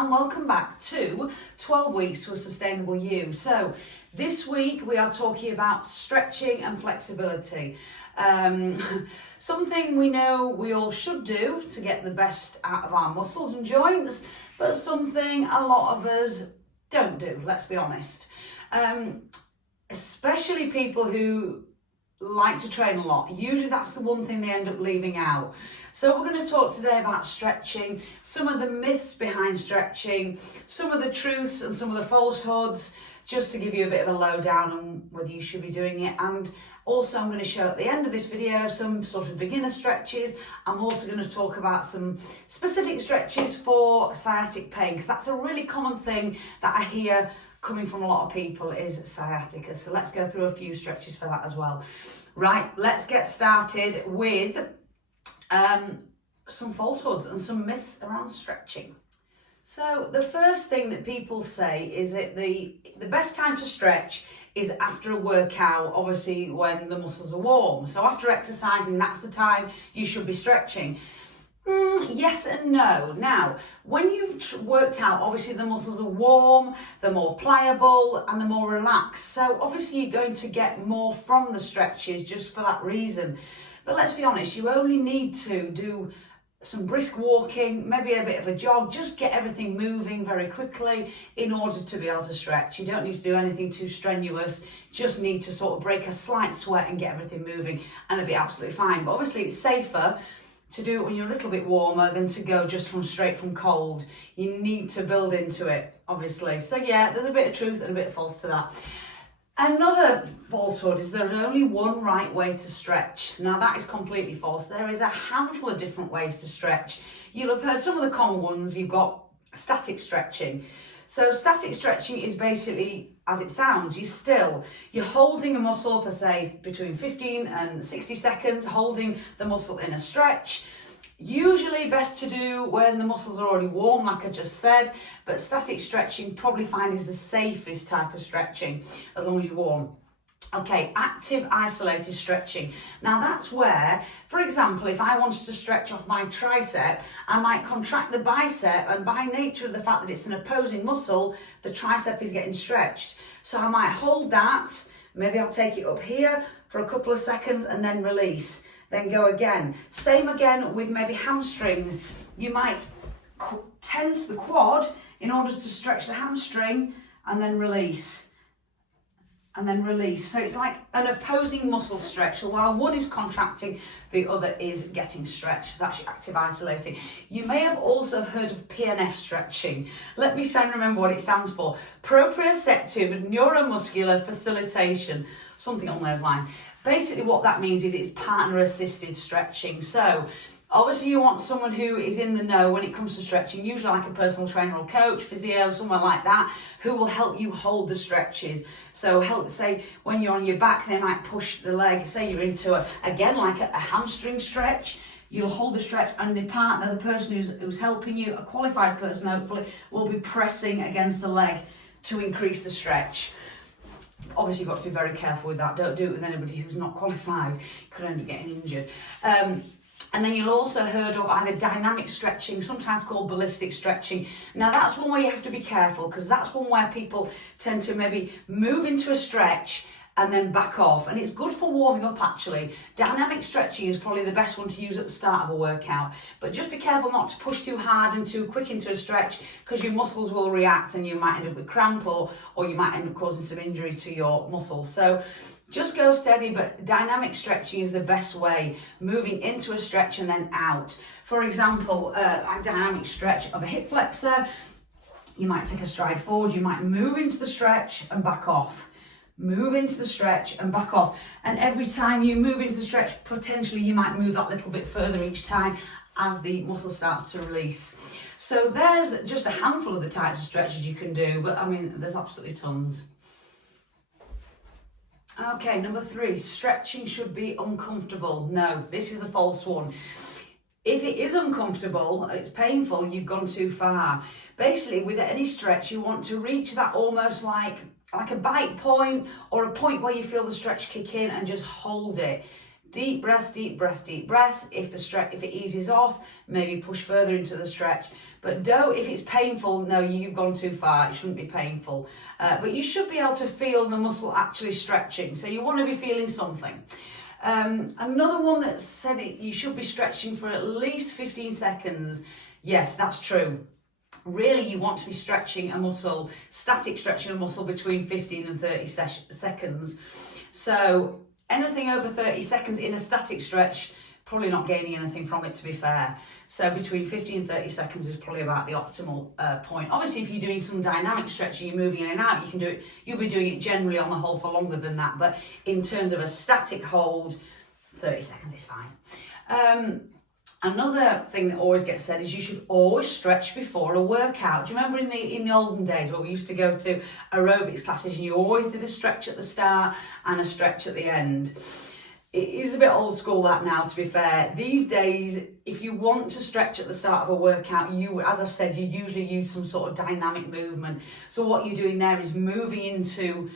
and welcome back to 12 Weeks to a Sustainable You. So this week we are talking about stretching and flexibility. Something we know we all should do to get the best out of our muscles and joints, but something a lot of us don't do, let's be honest. Especially people who like to train a lot. Usually that's the one thing they end up leaving out. So we're going to talk today about stretching, some of the myths behind stretching, some of the truths and some of the falsehoods, just to give you a bit of a lowdown on whether you should be doing it. And also I'm going to show at the end of this video some sort of beginner stretches. I'm also going to talk about some specific stretches for sciatic pain, because that's a really common thing that I hear coming from a lot of people is sciatica. So let's go through a few stretches for that as well. Right, let's get started with some falsehoods and some myths around stretching. So the first thing that people say is that the best time to stretch is after a workout, obviously when the muscles are warm. So after exercising, that's the time you should be stretching. Yes and no. Now, when you've worked out, obviously the muscles are warm, they're more pliable and they're more relaxed. So obviously you're going to get more from the stretches just for that reason. But let's be honest, you only need to do some brisk walking, maybe a bit of a jog, just get everything moving very quickly in order to be able to stretch. You don't need to do anything too strenuous, just need to sort of break a slight sweat and get everything moving and it'll be absolutely fine. But obviously it's safer to do it when you're a little bit warmer than to go just straight from cold. You need to build into it, obviously. So yeah, there's a bit of truth and a bit of false to that. Another falsehood is there's only one right way to stretch. Now that is completely false. There is a handful of different ways to stretch. You'll have heard some of the common ones. You've got static stretching. So static stretching is basically, as it sounds, you're holding a muscle for say between 15 and 60 seconds, holding the muscle in a stretch. Usually best to do when the muscles are already warm, like I just said, but static stretching probably find is the safest type of stretching, as long as you're warm. Okay, active isolated stretching. Now that's where, for example, if I wanted to stretch off my tricep, I might contract the bicep, and by nature of the fact that it's an opposing muscle, the tricep is getting stretched. So I might hold that, maybe I'll take it up here for a couple of seconds and then release. Then go again. Same again with maybe hamstrings. You might tense the quad in order to stretch the hamstring and then release. And then release. So it's like an opposing muscle stretch. So while one is contracting, the other is getting stretched. That's your active isolating. You may have also heard of PNF stretching. Let me try and remember what it stands for. Proprioceptive neuromuscular facilitation, something along those lines. Basically what that means is it's partner assisted stretching. So obviously you want someone who is in the know when it comes to stretching, usually like a personal trainer or coach, physio, someone like that, who will help you hold the stretches. So say when you're on your back, they might push the leg, say you're into again like a hamstring stretch, you'll hold the stretch and the partner, the person who's helping you, a qualified person hopefully, will be pressing against the leg to increase the stretch. Obviously you've got to be very careful with that. Don't do it with anybody who's not qualified. You could end up getting injured. And then you'll also heard of either dynamic stretching, sometimes called ballistic stretching. Now that's one where you have to be careful, because that's one where people tend to maybe move into a stretch and then back off. And it's good for warming up actually. Dynamic stretching is probably the best one to use at the start of a workout. But just be careful not to push too hard and too quick into a stretch, because your muscles will react and you might end up with cramp or you might end up causing some injury to your muscles. So just go steady, but dynamic stretching is the best way, moving into a stretch and then out. For example, a dynamic stretch of a hip flexor, you might take a stride forward, you might move into the stretch and back off. Move into the stretch and back off. And every time you move into the stretch, potentially you might move that little bit further each time as the muscle starts to release. So there's just a handful of the types of stretches you can do, but I mean, there's absolutely tons. Okay, number 3, stretching should be uncomfortable. No, this is a false one. If it is uncomfortable, it's painful, you've gone too far. Basically, with any stretch, you want to reach that almost like a bite point or a point where you feel the stretch kick in and just hold it. Deep breaths, deep breaths, deep breaths. If it eases off, maybe push further into the stretch. But don't, if it's painful, no, you've gone too far. It shouldn't be painful. But you should be able to feel the muscle actually stretching. So you want to be feeling something. Another one that said you should be stretching for at least 15 seconds. Yes, that's true. Really, you want to be stretching a muscle, static stretching a muscle between 15 and 30 seconds. So anything over 30 seconds in a static stretch, probably not gaining anything from it, to be fair. So between 15 and 30 seconds is probably about the optimal point. Obviously, if you're doing some dynamic stretching, you're moving in and out, you can do it. You'll be doing it generally on the whole for longer than that. But in terms of a static hold, 30 seconds is fine. Another thing that always gets said is you should always stretch before a workout. Do you remember in the olden days where we used to go to aerobics classes and you always did a stretch at the start and a stretch at the end? It is a bit old school that now, to be fair. These days, if you want to stretch at the start of a workout, as I've said, you usually use some sort of dynamic movement. So what you're doing there is moving into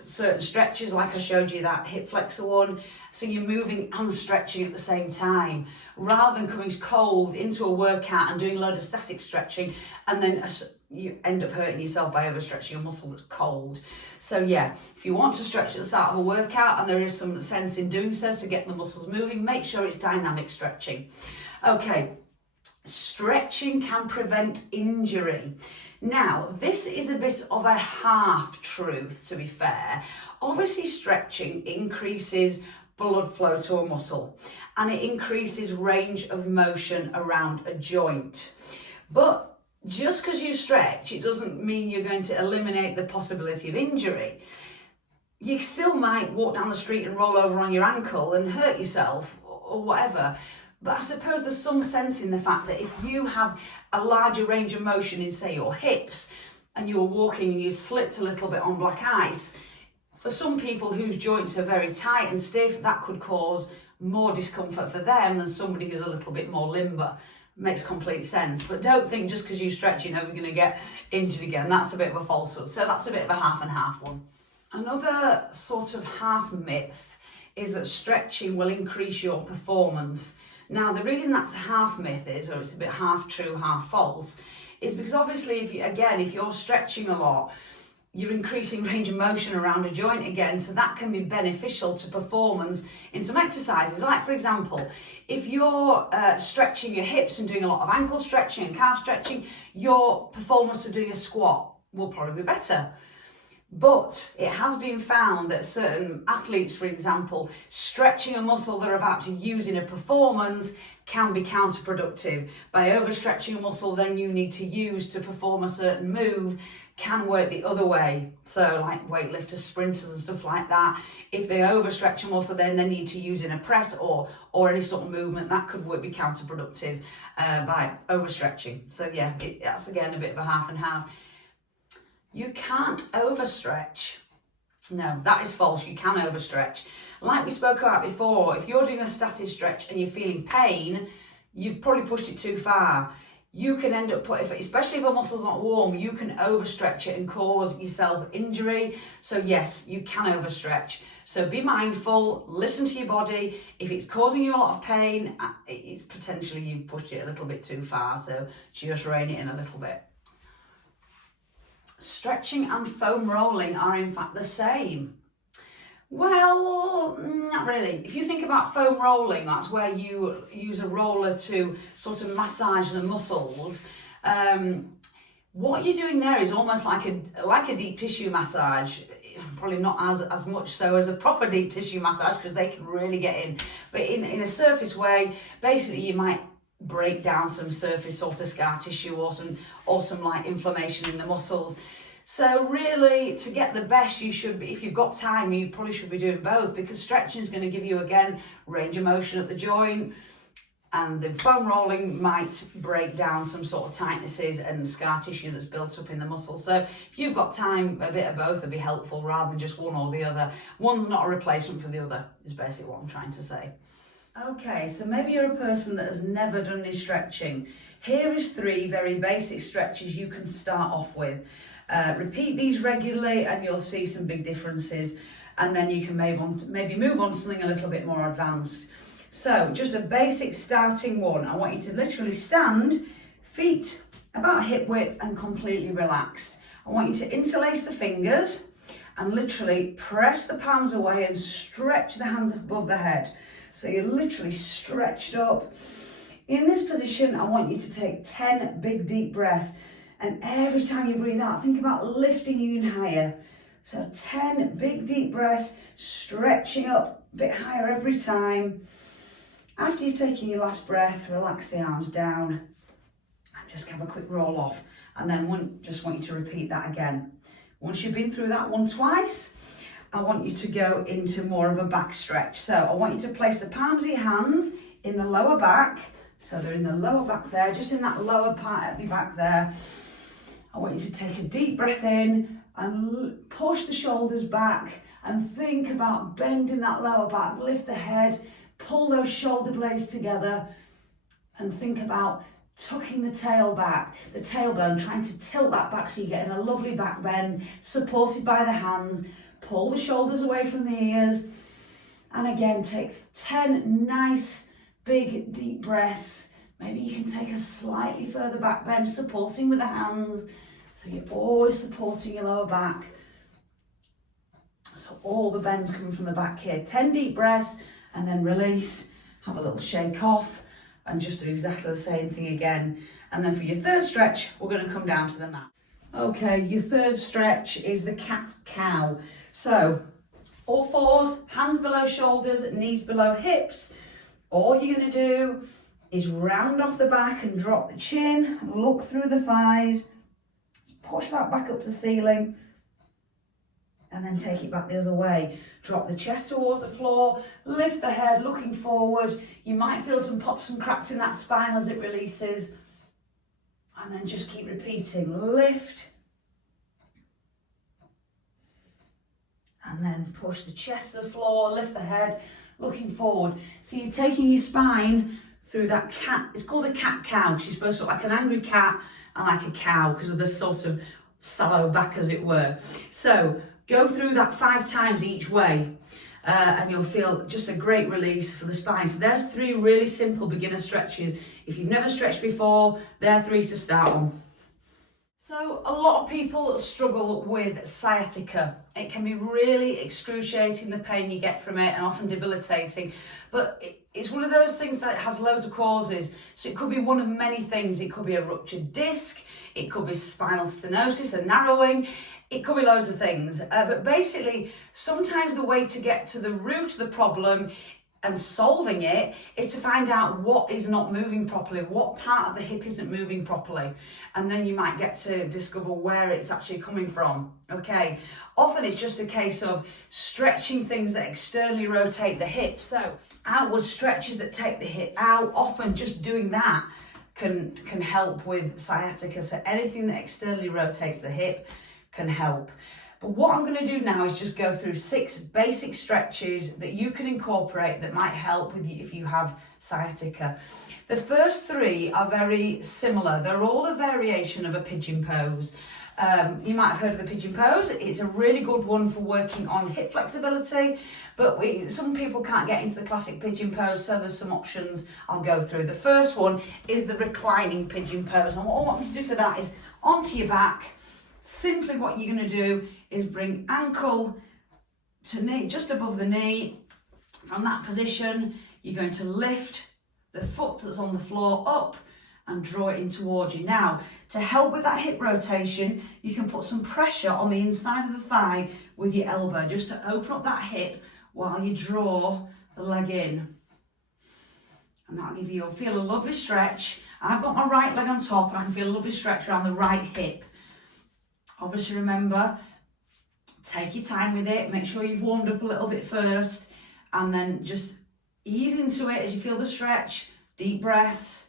certain stretches, like I showed you that hip flexor one. So you're moving and stretching at the same time, rather than coming cold into a workout and doing a load of static stretching, and then you end up hurting yourself by overstretching a muscle that's cold. So yeah, if you want to stretch at the start of a workout, and there is some sense in doing so to get the muscles moving, make sure it's dynamic stretching. Okay, stretching can prevent injury. Now, this is a bit of a half-truth, to be fair. Obviously, stretching increases blood flow to a muscle, and it increases range of motion around a joint. But just because you stretch, it doesn't mean you're going to eliminate the possibility of injury. You still might walk down the street and roll over on your ankle and hurt yourself or whatever. But I suppose there's some sense in the fact that if you have a larger range of motion in, say, your hips, and you're walking and you slipped a little bit on black ice, for some people whose joints are very tight and stiff, that could cause more discomfort for them than somebody who's a little bit more limber. Makes complete sense. But don't think just because you stretch, you're never going to get injured again. That's a bit of a falsehood. So that's a bit of a half and half one. Another sort of half myth is that stretching will increase your performance. Now, the reason that's a half myth is, or it's a bit half true, half false, is because obviously, if you're stretching a lot, you're increasing range of motion around a joint again, so that can be beneficial to performance in some exercises. Like, for example, if you're stretching your hips and doing a lot of ankle stretching and calf stretching, your performance of doing a squat will probably be better. But it has been found that certain athletes, for example, stretching a muscle they're about to use in a performance can be counterproductive. By overstretching a muscle then you need to use to perform a certain move can work the other way. So like weightlifters, sprinters and stuff like that, if they overstretch a muscle then they need to use in a press or any sort of movement, that could be counterproductive by overstretching. So yeah, that's again a bit of a half and half. You can't overstretch. No, that is false. You can overstretch. Like we spoke about before, if you're doing a static stretch and you're feeling pain, you've probably pushed it too far. You can end up especially if a muscle's not warm, you can overstretch it and cause yourself injury. So yes, you can overstretch. So be mindful, listen to your body. If it's causing you a lot of pain, it's potentially you've pushed it a little bit too far. So just rein it in a little bit. Stretching and foam rolling are in fact the same. Well, not really. If you think about foam rolling, that's where you use a roller to sort of massage the muscles. What you're doing there is almost like a deep tissue massage. Probably not as much so as a proper deep tissue massage because they can really get in. But in a surface way, basically you might break down some surface sort of scar tissue or some like inflammation in the muscles. So really, to get the best, you should be, if you've got time, you probably should be doing both, because stretching is going to give you again range of motion at the joint, and the foam rolling might break down some sort of tightnesses and scar tissue that's built up in the muscle. So if you've got time, a bit of both would be helpful rather than just one or the other. One's not a replacement for the other, is basically what I'm trying to say. Okay, so maybe you're a person that has never done any stretching. Here is 3 very basic stretches you can start off with. Repeat these regularly and you'll see some big differences, and then you can maybe move on to something a little bit more advanced. So just a basic starting one. I want you to literally stand, feet about hip width and completely relaxed. I want you to interlace the fingers and literally press the palms away and stretch the hands above the head. So you're literally stretched up. In this position, I want you to take 10 big deep breaths, and every time you breathe out, think about lifting even higher. So 10 big deep breaths, stretching up a bit higher every time. After you've taken your last breath, relax the arms down and just have a quick roll off. And then just want you to repeat that again. Once you've been through that one twice, I want you to go into more of a back stretch. So I want you to place the palms of your hands in the lower back. So they're in the lower back there, just in that lower part of your back there. I want you to take a deep breath in and push the shoulders back and think about bending that lower back, lift the head, pull those shoulder blades together and think about tucking the tail back, the tailbone, trying to tilt that back so you're getting a lovely back bend, supported by the hands. Pull the shoulders away from the ears. And again, take 10 nice, big, deep breaths. Maybe you can take a slightly further back bend, supporting with the hands. So you're always supporting your lower back. So all the bends coming from the back here. 10 deep breaths and then release. Have a little shake off and just do exactly the same thing again. And then for your third stretch, we're going to come down to the mat. Okay, your third stretch is the cat-cow. So all fours, hands below shoulders, knees below hips. All you're going to do is round off the back and drop the chin, look through the thighs, push that back up to the ceiling, and then take it back the other way. Drop the chest towards the floor, lift the head, looking forward. You might feel some pops and cracks in that spine as it releases. And then just keep repeating, lift. And then push the chest to the floor, lift the head, looking forward. So you're taking your spine through that cat, it's called a cat-cow, because you're supposed to look like an angry cat and like a cow, because of the sort of sallow back, as it were. So go through that 5 times each way. And you'll feel just a great release for the spine. So there's 3 really simple beginner stretches. If you've never stretched before, there are 3 to start on. So a lot of people struggle with sciatica. It can be really excruciating, the pain you get from it, and often debilitating. But it's one of those things that has loads of causes. So it could be one of many things. It could be a ruptured disc. It could be spinal stenosis, a narrowing. It could be loads of things, but basically sometimes the way to get to the root of the problem and solving it is to find out what is not moving properly, what part of the hip isn't moving properly, and then you might get to discover where it's actually coming from. Okay, often it's just a case of stretching things that externally rotate the hip. So outward stretches that take the hip out, often just doing that can help with sciatica. So anything that externally rotates the hip can help. But what I'm going to do now is just go through 6 basic stretches that you can incorporate that might help with you if you have sciatica. The first 3 are very similar. They're all a variation of a pigeon pose. You might have heard of the pigeon pose. It's a really good one for working on hip flexibility, but some people can't get into the classic pigeon pose, so there's some options I'll go through. The first one is the reclining pigeon pose, and what I want you to do for that is onto your back. Simply what you're going to do is bring ankle to knee, just above the knee. From that position, you're going to lift the foot that's on the floor up and draw it in towards you. Now, to help with that hip rotation, you can put some pressure on the inside of the thigh with your elbow, just to open up that hip while you draw the leg in. And that'll give you, you'll feel a lovely stretch. I've got my right leg on top and I can feel a lovely stretch around the right hip. Obviously remember, take your time with it, make sure you've warmed up a little bit first, and then just ease into it as you feel the stretch. Deep breaths,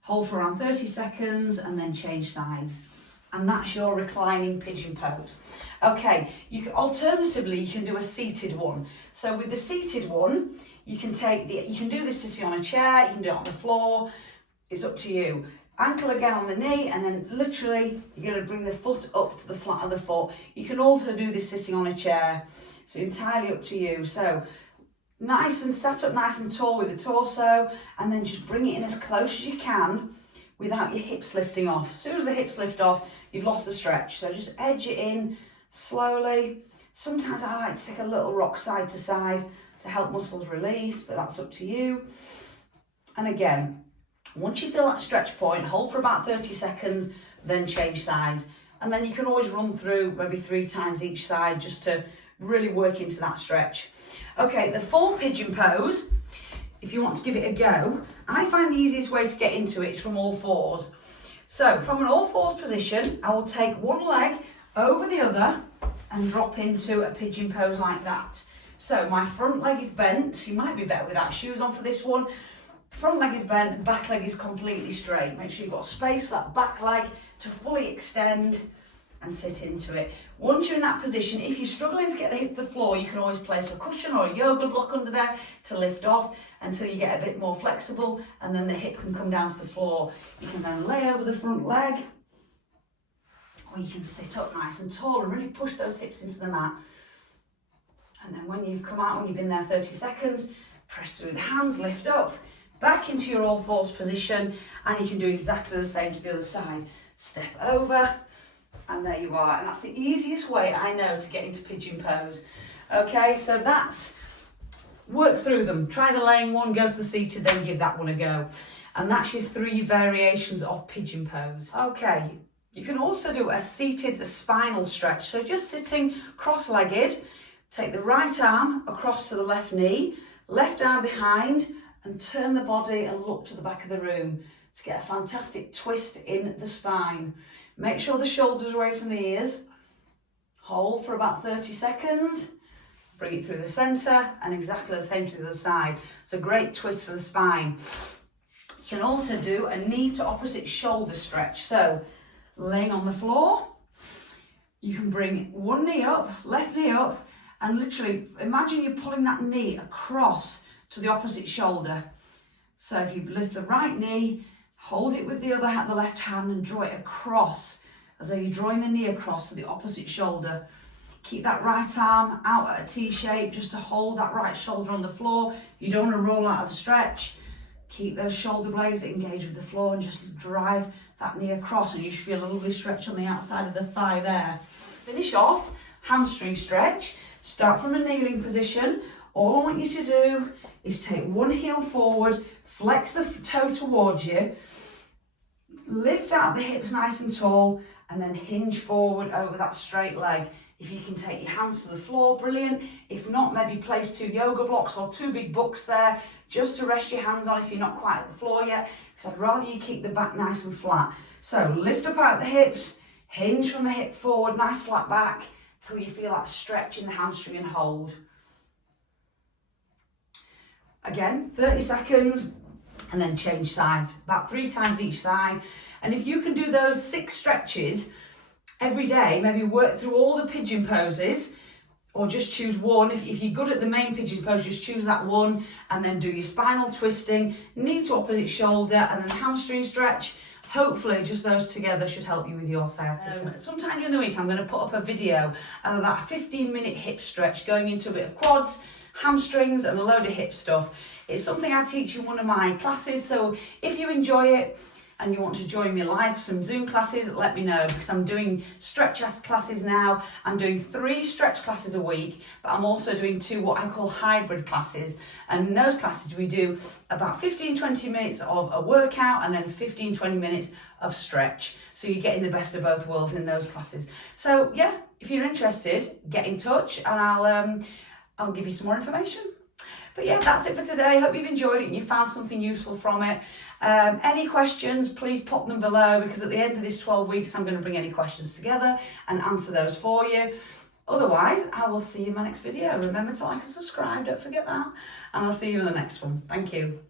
hold for around 30 seconds and then change sides. And that's your reclining pigeon pose. Okay, alternatively you can do a seated one. So with the seated one, you can do this sitting on a chair, you can do it on the floor, it's up to you. Ankle again on the knee, and then literally you're going to bring the foot up to the flat of the foot. You can also do this sitting on a chair. It's entirely up to you. So nice and sat up nice and tall with the torso, and then just bring it in as close as you can without your hips lifting off. As soon as the hips lift off, you've lost the stretch. So just edge it in slowly. Sometimes I like to take a little rock side to side to help muscles release, but that's up to you. And again, once you feel that stretch point, hold for about 30 seconds, then change sides. And then you can always run through maybe 3 times each side just to really work into that stretch. Okay, the full pigeon pose, if you want to give it a go, I find the easiest way to get into it is from all fours. So from an all fours position, I will take one leg over the other and drop into a pigeon pose like that. So my front leg is bent. You might be better without shoes on for this one. Front leg is bent, back leg is completely straight. Make sure you've got space for that back leg to fully extend and sit into it. Once you're in that position, if you're struggling to get the hip to the floor, you can always place a cushion or a yoga block under there to lift off until you get a bit more flexible, and then the hip can come down to the floor. You can then lay over the front leg, or you can sit up nice and tall and really push those hips into the mat. And then when you've come out, when you've been there 30 seconds, press through the hands, lift up, back into your all fours position, and you can do exactly the same to the other side. Step over, and there you are. And that's the easiest way I know to get into pigeon pose. Okay, so that's, work through them. Try the laying one, go to the seated, then give that one a go. And that's your 3 variations of pigeon pose. Okay, you can also do a seated spinal stretch. So just sitting cross-legged, take the right arm across to the left knee, left arm behind, and turn the body and look to the back of the room to get a fantastic twist in the spine. Make sure the shoulders are away from the ears. Hold for about 30 seconds. Bring it through the centre, and exactly the same to the other side. It's a great twist for the spine. You can also do a knee to opposite shoulder stretch. So laying on the floor, you can bring one knee up, left knee up, and literally imagine you're pulling that knee across to the opposite shoulder. So if you lift the right knee, hold it with the other hand, the left hand, and draw it across as though you're drawing the knee across to the opposite shoulder. Keep that right arm out at a T shape just to hold that right shoulder on the floor. You don't want to roll out of the stretch. Keep those shoulder blades engaged with the floor and just drive that knee across, and you should feel a lovely stretch on the outside of the thigh there. Finish off, hamstring stretch. Start from a kneeling position. All I want you to do is take one heel forward, flex the toe towards you, lift out the hips nice and tall, and then hinge forward over that straight leg. If you can take your hands to the floor, brilliant. If not, maybe place 2 yoga blocks or 2 big books there just to rest your hands on if you're not quite at the floor yet, because I'd rather you keep the back nice and flat. So lift up out the hips, hinge from the hip forward, nice flat back, till you feel that stretch in the hamstring and hold. Again, 30 seconds, and then change sides, about 3 times each side. And if you can do those 6 stretches every day, maybe work through all the pigeon poses, or just choose one. If you're good at the main pigeon pose, just choose that one, and then do your spinal twisting, knee to opposite shoulder, and then hamstring stretch. Hopefully just those together should help you with your sciatica. Sometime during the week I'm going to put up a video of about a 15-minute hip stretch going into a bit of quads, hamstrings, and a load of hip stuff. It's something I teach in one of my classes, so if you enjoy it and you want to join me live for some Zoom classes, let me know, because I'm doing stretch classes now. I'm doing 3 stretch classes a week, but I'm also doing 2 what I call hybrid classes. And in those classes we do about 15-20 minutes of a workout and then 15-20 minutes of stretch. So you're getting the best of both worlds in those classes. So yeah, if you're interested, get in touch and I'll give you some more information. But yeah, that's it for today. Hope you've enjoyed it and you found something useful from it. Any questions, please pop them below, because at the end of this 12 weeks, I'm going to bring any questions together and answer those for you. Otherwise, I will see you in my next video. Remember to like and subscribe, don't forget that. And I'll see you in the next one. Thank you.